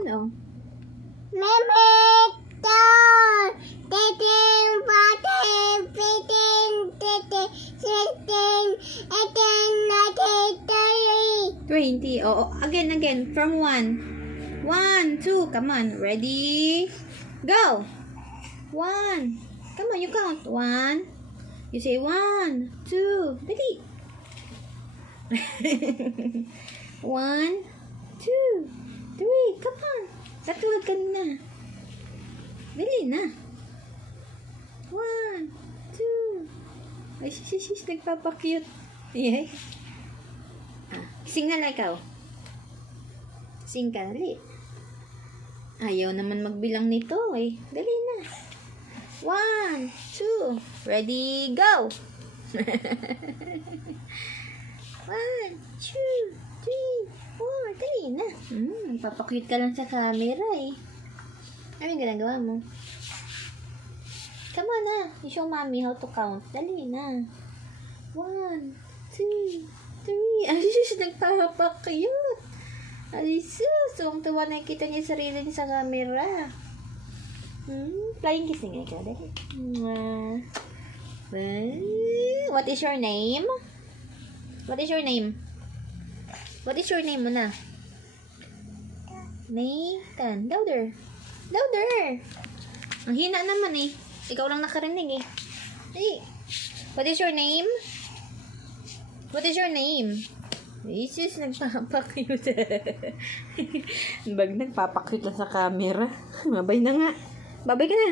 one, oh. $20. Oh, again. From 1. 1, 2. Come on. Ready? Go. 1. Come on, you count. 1. You say 1, 2. Dali. 1, 2, 3. Come on. Katulad kanina. Dali na. 1, 2. Ay, sis, nagpapakyut. Yeah. Sing na lang ikaw. Sing ka, dali. Ayaw naman magbilang nito eh. Dali na. 1, 2. Ready, go! 1, 2, 3, 4. Dali na. Papakute ka lang sa camera eh. Ano yung ginagawa mo? Come on na. You show mommy how to count. Dali na. 1, 2, 3. Alisus, nagpapakute. Alisus, tuwang-tuwa na kita niya sarili niya sa camera. Flying kiss nga ikaw. Dali. What is your name? What is your name? What is your name mo na? Nathan. Louder. Ang hina naman eh. Ikaw lang nakarinig eh. Hey. What is your name? What is your name? Jesus, nagpapakute. Bag nagpapakute lang sa camera. Babay na nga. Babay ka na.